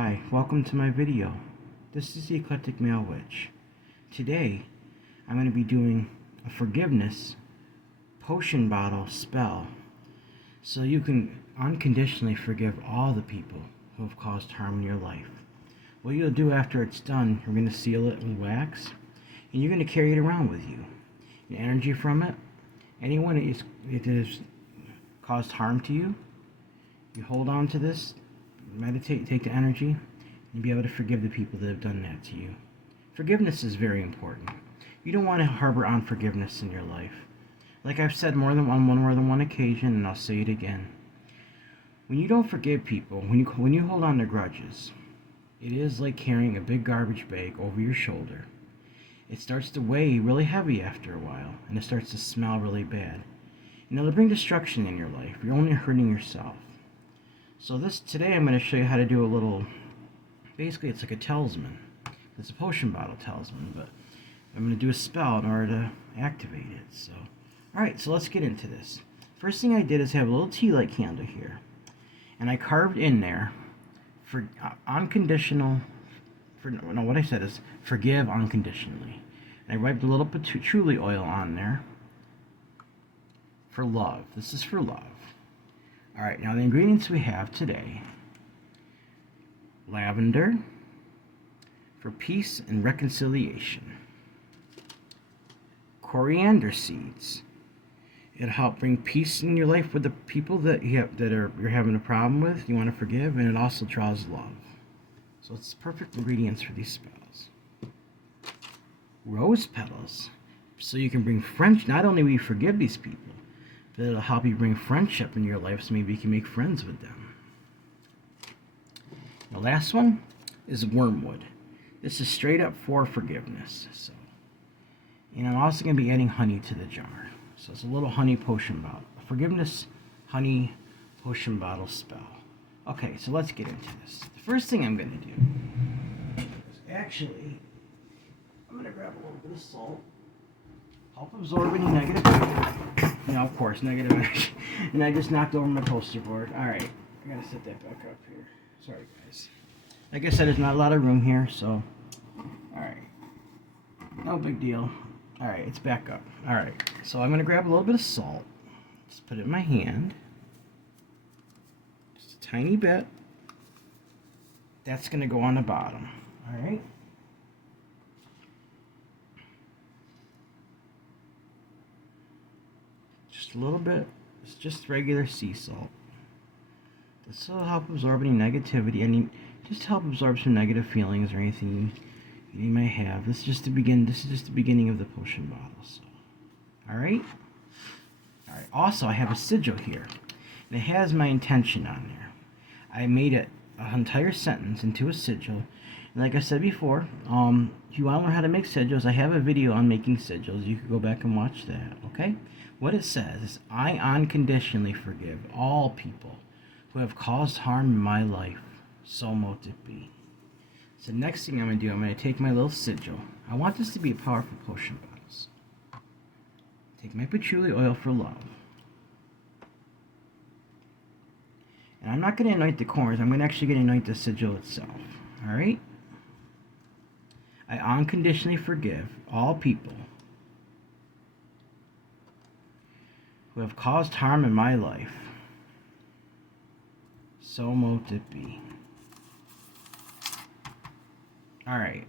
Hi, welcome to my video. This is the Eclectic Male Witch. Today, I'm going to be doing a forgiveness potion bottle spell so you can unconditionally forgive all the people who have caused harm in your life. What you'll do after it's done, you're going to seal it with wax and you're going to carry it around with you. The energy from it, anyone that has caused harm to you, you hold on to this, meditate, take the energy, and be able to forgive the people that have done that to you. Forgiveness is very important. You don't want to harbor unforgiveness in your life. Like I've said more than one occasion, and I'll say it again. When you don't forgive people, when you hold on to grudges, it is like carrying a big garbage bag over your shoulder. It starts to weigh really heavy after a while, and it starts to smell really bad. And it'll bring destruction in your life. You're only hurting yourself. So today I'm going to show you how to do a little, basically it's like a talisman. It's a potion bottle talisman, but I'm going to do a spell in order to activate it. So, alright, so let's get into this. First thing I did is have a little tea light candle here. And I carved in there, for unconditional, what I said is forgive unconditionally. And I wiped a little patchouli oil on there for love. This is for love. Alright, now the ingredients we have today: lavender for peace and reconciliation, coriander seeds. It'll help bring peace in your life with the people that you're having a problem with, you want to forgive, and it also draws love. So it's perfect ingredients for these spells. Rose petals, so you can bring not only will you forgive these people, but it'll help you bring friendship in your life, so maybe you can make friends with them. The last one is wormwood. This is straight up for forgiveness. And I'm also going to be adding honey to the jar. So it's a little honey potion bottle. A forgiveness honey potion bottle spell. Okay, so let's get into this. The first thing I'm going to do is actually, I'm going to grab a little bit of salt. Help absorb any negative energy. No, of course, negative energy. And I just knocked over my poster board. Alright, I gotta set that back up here. Sorry, guys. Like I said, there's not a lot of room here, so. Alright. No big deal. Alright, it's back up. Alright, so I'm gonna grab a little bit of salt. Just put it in my hand. Just a tiny bit. That's gonna go on the bottom. Alright. Just a little bit. It's just regular sea salt. This will help absorb any negativity, just help absorb some negative feelings or anything you may have. This is just the beginning of the potion bottle. So, all right. Also, I have a sigil here, and it has my intention on there. I made it an entire sentence into a sigil. And like I said before, if you want to learn how to make sigils, I have a video on making sigils. You can go back and watch that. Okay. What it says is, I unconditionally forgive all people who have caused harm in my life, so mote it be. So next thing I'm going to do, I'm going to take my little sigil. I want this to be a powerful potion bottles. Take my patchouli oil for love. And I'm not going to anoint the corners, I'm actually going to anoint the sigil itself. Alright? I unconditionally forgive all people who have caused harm in my life, so mote it be. Alright.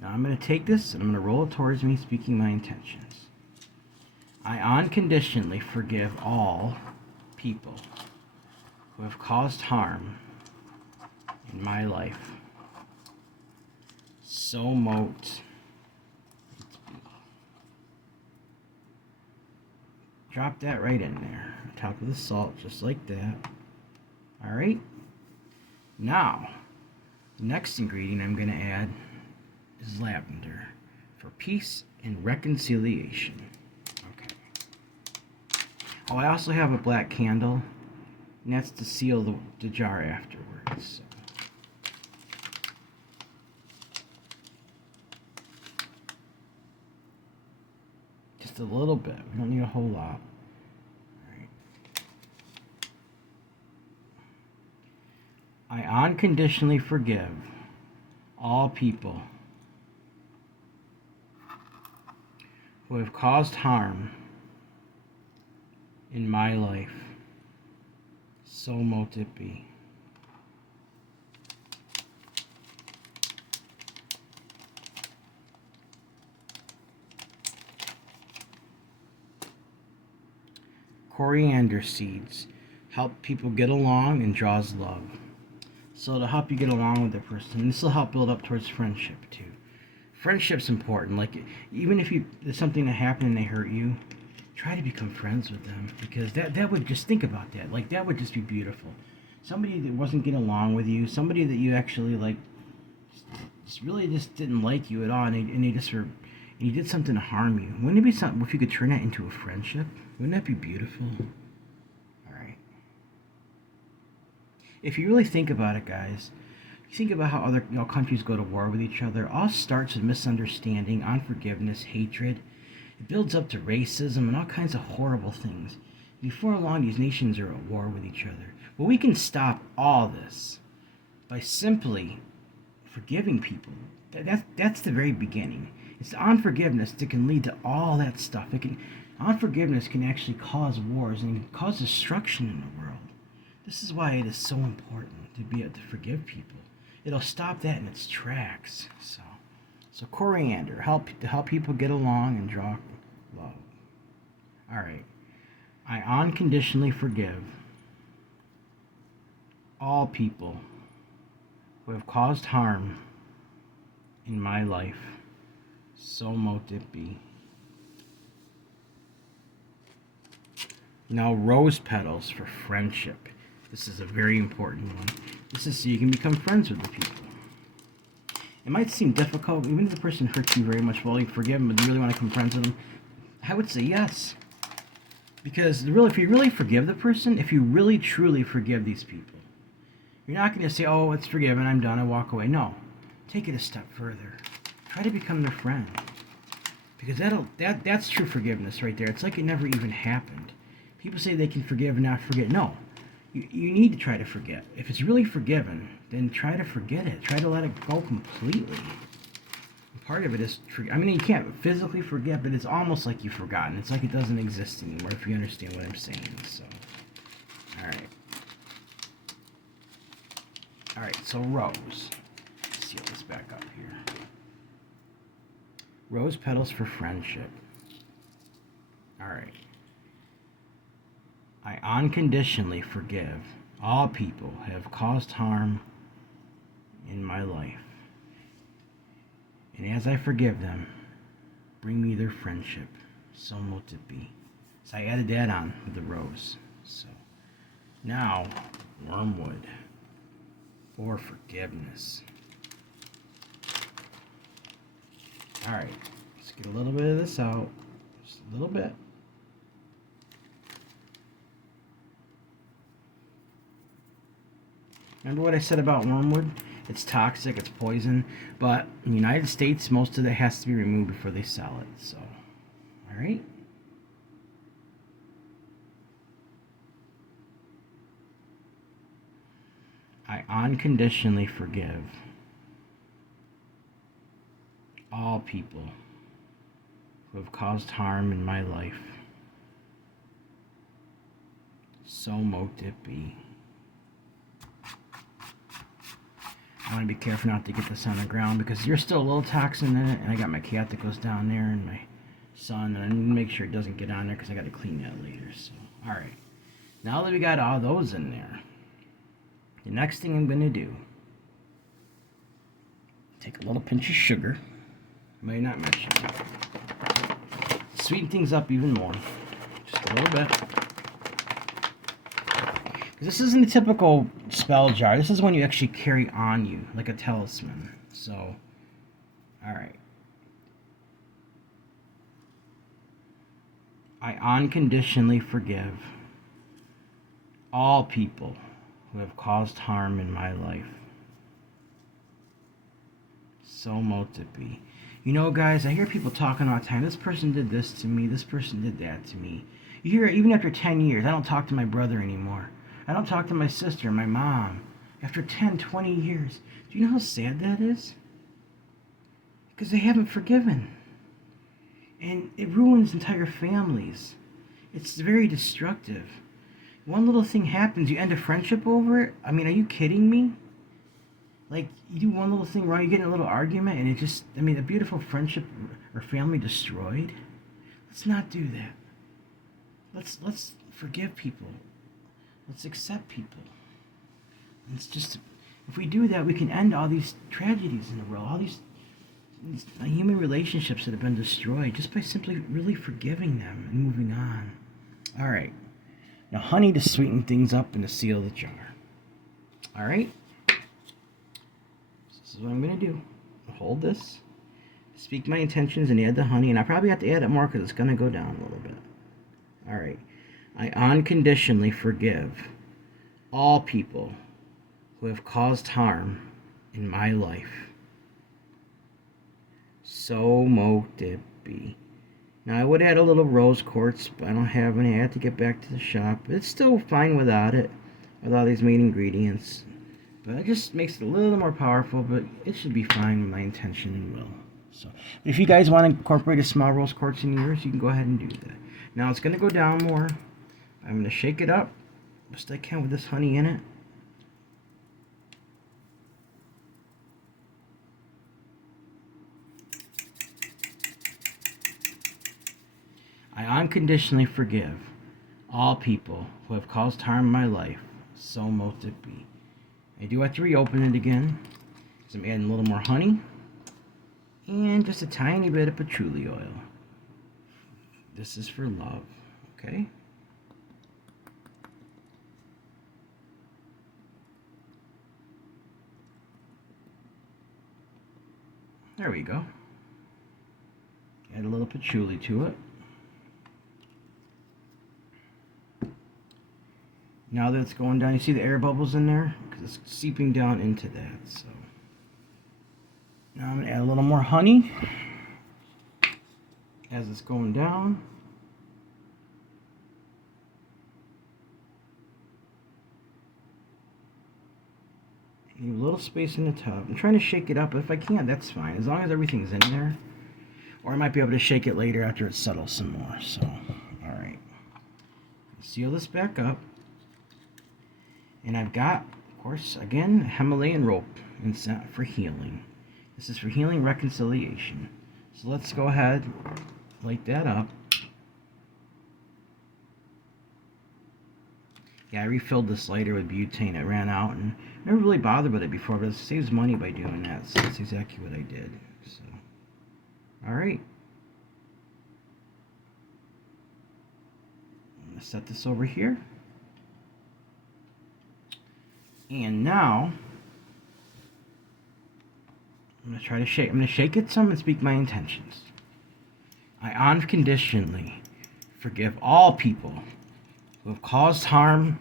Now I'm going to take this and I'm going to roll it towards me, speaking my intentions. I unconditionally forgive all people who have caused harm in my life, so mote. Drop that right in there, on top of the salt, just like that. Alright? Now, the next ingredient I'm going to add is lavender for peace and reconciliation. Okay. Oh, I also have a black candle, and that's to seal the jar afterwards. So. Just a little bit. We don't need a whole lot. Alright. I unconditionally forgive all people who have caused harm in my life. So mote it be. Coriander seeds help people get along and draws love. So it'll help you get along with the person. This will help build up towards friendship too. Friendship's important. Like, even if there's something that happened and they hurt you, try to become friends with them, because that would, just think about that. Like, that would just be beautiful. Somebody that wasn't getting along with you, somebody that you actually like, just really just didn't like you at all, and they just were, and you did something to harm you. Wouldn't it be something if you could turn that into a friendship? Wouldn't that be beautiful? All right. If you really think about it, guys, you think about how other countries go to war with each other. All starts with misunderstanding, unforgiveness, hatred. It builds up to racism and all kinds of horrible things. Before long, these nations are at war with each other. But we can stop all this by simply forgiving people. That's the very beginning. It's the unforgiveness that can lead to all that stuff. Unforgiveness can actually cause wars and cause destruction in the world. This is why it is so important to be able to forgive people. It'll stop that in its tracks. So coriander, to help people get along and draw love. All right. I unconditionally forgive all people who have caused harm in my life. So mote it be. Now, rose petals for friendship. This is a very important one. This is so you can become friends with the people. It might seem difficult, even if the person hurts you very much. Well, you forgive them, but you really want to become friends with them? I would say yes. Because really, if you really forgive the person, if you really truly forgive these people, you're not going to say, oh, it's forgiven, I'm done, I walk away. No. Take it a step further. Try to become their friend. Because that's true forgiveness right there. It's like it never even happened. People say they can forgive and not forget. No. You need to try to forget. If it's really forgiven, then try to forget it. Try to let it go completely. Part of it is, you can't physically forget, but it's almost like you've forgotten. It's like it doesn't exist anymore, if you understand what I'm saying. So, all right, so rose. Let's seal this back up here. Rose petals for friendship. All right. I unconditionally forgive all people who have caused harm in my life. And as I forgive them, bring me their friendship. So mote it be. So I added that on with the rose. So now, wormwood for forgiveness. Alright, let's get a little bit of this out. Just a little bit. Remember what I said about wormwood? It's toxic, it's poison, but in the United States, most of it has to be removed before they sell it. So, all right. I unconditionally forgive all people who have caused harm in my life. So mote it be. I want to be careful not to get this on the ground because there's still a little toxin in it, and I got my cat that goes down there and my son, and I need to make sure it doesn't get on there because I got to clean that later. So, all right. Now that we got all those in there, the next thing I'm going to do, take a little pinch of sugar. I may not mention it. Sweeten things up even more. Just a little bit. This isn't a typical spell jar. This is one you actually carry on you, like a talisman. So, alright. I unconditionally forgive all people who have caused harm in my life. So mote it be. You know, guys, I hear people talking all the time. This person did this to me. This person did that to me. You hear, even after 10 years, I don't talk to my brother anymore. I don't talk to my sister, my mom. after 10, 20 years. Do you know how sad that is? Because they haven't forgiven. And it ruins entire families. It's very destructive. One little thing happens, you end a friendship over it? I mean, are you kidding me? Like, you do one little thing wrong, you get in a little argument, and it just, I mean, a beautiful friendship or family destroyed? Let's not do that. Let's forgive people. Let's accept people. It's just, if we do that, we can end all these tragedies in a row, all these human relationships that have been destroyed just by simply really forgiving them and moving on. All right. Now, honey to sweeten things up and to seal the jar. All right. This is what I'm going to do. I'll hold this, speak my intentions, and add the honey. And I probably have to add it more because it's going to go down a little bit. All right. I unconditionally forgive all people who have caused harm in my life. So mote it be. Now, I would add a little rose quartz, but I don't have any. I had to get back to the shop. It's still fine without it, with all these main ingredients. But it just makes it a little more powerful, but it should be fine with my intention and will. So, if you guys want to incorporate a small rose quartz in yours, you can go ahead and do that. Now, it's going to go down more. I'm going to shake it up best I can with this honey in it. I unconditionally forgive all people who have caused harm in my life, so mote it be. I do have to reopen it again, because I'm adding a little more honey, and just a tiny bit of patchouli oil. This is for love, okay? There we go. Add a little patchouli to it. Now that it's going down, you see the air bubbles in there? Because it's seeping down into that. So now I'm going to add a little more honey as it's going down. Leave a little space in the tub. I'm trying to shake it up, but if I can't, that's fine. As long as everything's in there. Or I might be able to shake it later after it settles some more. So, alright. Seal this back up. And I've got, of course, again, Himalayan rope for healing. This is for healing reconciliation. So let's go ahead, light that up. Yeah, I refilled this lighter with butane. It ran out, and I never really bothered with it before, but it saves money by doing that. So that's exactly what I did. So, all right. I'm going to set this over here. And now, I'm going to try to shake. I'm going to shake it some and speak my intentions. I unconditionally forgive all people who have caused harm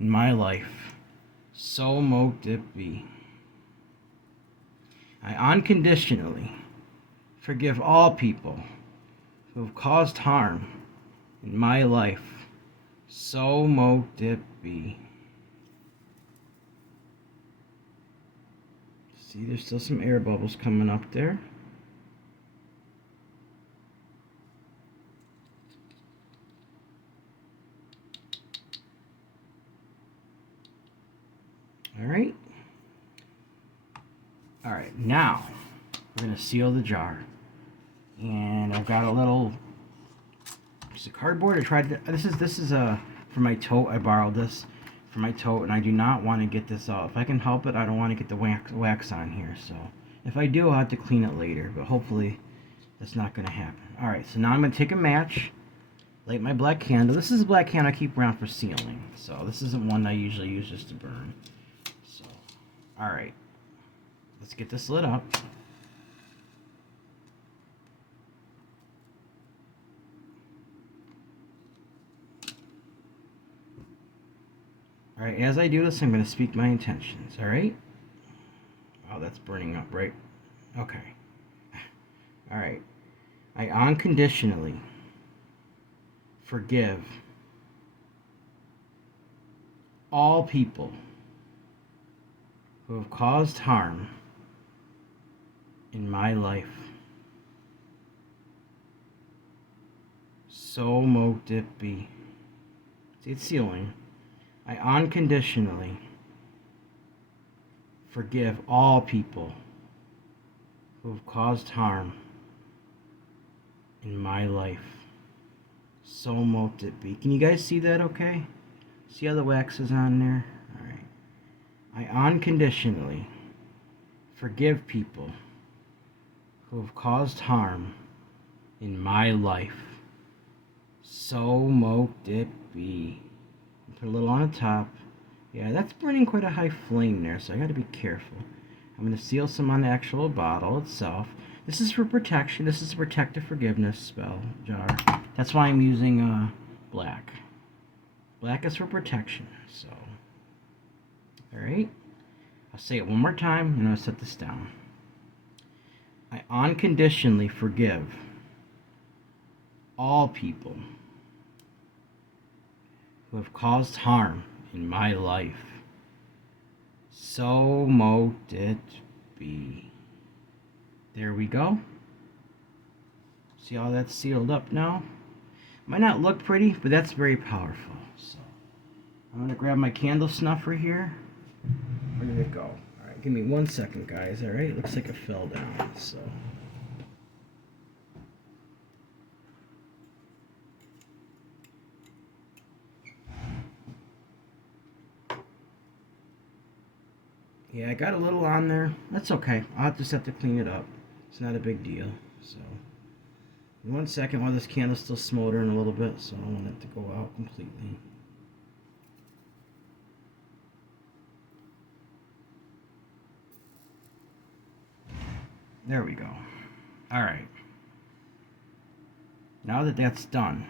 in my life. So mote it be. I unconditionally forgive all people who have caused harm in my life. So mote it be. See, there's still some air bubbles coming up there. Alright. Alright, now we're going to seal the jar. And I've got a little piece of cardboard. I tried to, this is for my tote. I borrowed this for my tote, and I do not want to get this off. If I can help it, I don't want to get the wax on here. So if I do, I'll have to clean it later, but hopefully that's not going to happen. Alright, so now I'm going to take a match, light my black candle. This is a black candle I keep around for sealing, so this isn't one I usually use just to burn. So, alright, let's get this lit up. Alright, as I do this, I'm going to speak my intentions, alright? Oh, that's burning up, right? Okay. Alright. I unconditionally forgive all people who have caused harm in my life. So mote it be. See, it's sealing. I unconditionally forgive all people who have caused harm in my life. So mote it be. Can you guys see that okay? See how the wax is on there? Alright. I unconditionally forgive people who have caused harm in my life. So mote it be. Put a little on the top. Yeah, that's burning quite a high flame there, so I gotta be careful. I'm going to seal some on the actual bottle itself. This is for protection. This is a protective forgiveness spell jar. That's why I'm using black. Black is for protection. So, alright. I'll say it one more time and I'll set this down. I unconditionally forgive all people who have caused harm in my life. So mote it be. There we go. See how that's sealed up now? Might not look pretty, but that's very powerful. So I'm going to grab my candle snuffer here. Where did it go? Alright, give me 1 second, guys. Alright, looks like it fell down. So yeah, I got a little on there. That's okay. I'll just have to clean it up. It's not a big deal. So, in 1 second while this candle's still smoldering a little bit, so I don't want it to go out completely. There we go. Alright. Now that that's done,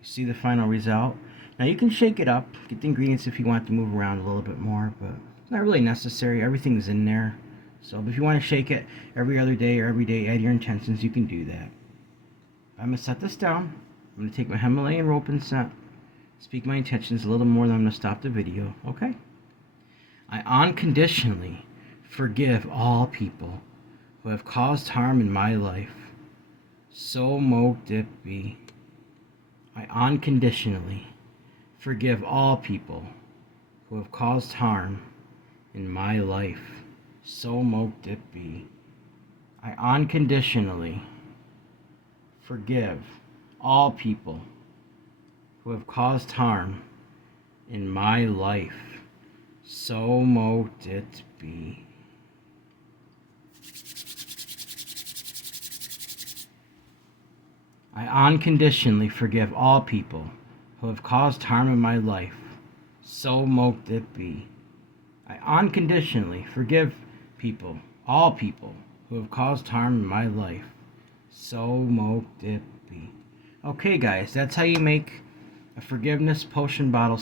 you see the final result. Now you can shake it up, get the ingredients if you want to move around a little bit more, but it's not really necessary. Everything's in there. So if you want to shake it every other day or every day, add your intentions, you can do that. I'm going to set this down. I'm going to take my Himalayan rope and scent, speak my intentions a little more, then I'm going to stop the video. Okay? I unconditionally forgive all people who have caused harm in my life. So mote it be. I unconditionally forgive all people who have caused harm in my life. So mote it be. I unconditionally forgive all people who have caused harm in my life. So mote it be. I unconditionally forgive all people who have caused harm in my life. So mote it be. I unconditionally forgive people, all people who have caused harm in my life. So mote it be. Okay, guys, that's how you make a forgiveness potion bottle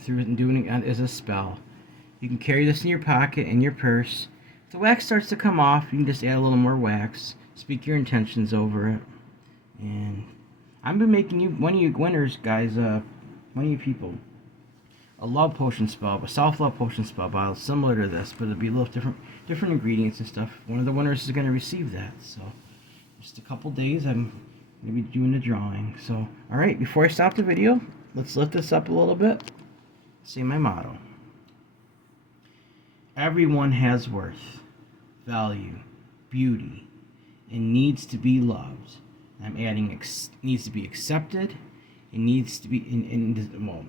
through doing it as a spell. You can carry this in your pocket, in your purse. If the wax starts to come off, you can just add a little more wax. Speak your intentions over it. And I've been making you, one of you winners, guys, one of you people, a love potion spell, a self-love potion spell bottle similar to this, but it'll be a little different ingredients and stuff. One of the winners is going to receive that. So just a couple days, I'm going to be doing the drawing. So, all right, before I stop the video, let's lift this up a little bit. Say my motto. Everyone has worth, value, beauty, and needs to be loved. I'm adding needs to be accepted. It needs to be well.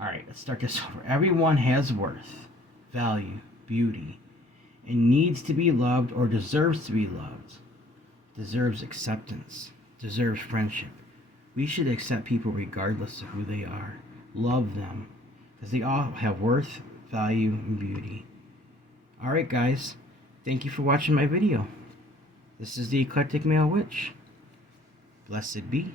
All right, let's start this over. Everyone has worth, value, beauty, and needs to be loved or deserves to be loved. Deserves acceptance. Deserves friendship. We should accept people regardless of who they are. Love them, because they all have worth, value, and beauty. All right, guys. Thank you for watching my video. This is the Eclectic Male Witch. Blessed be.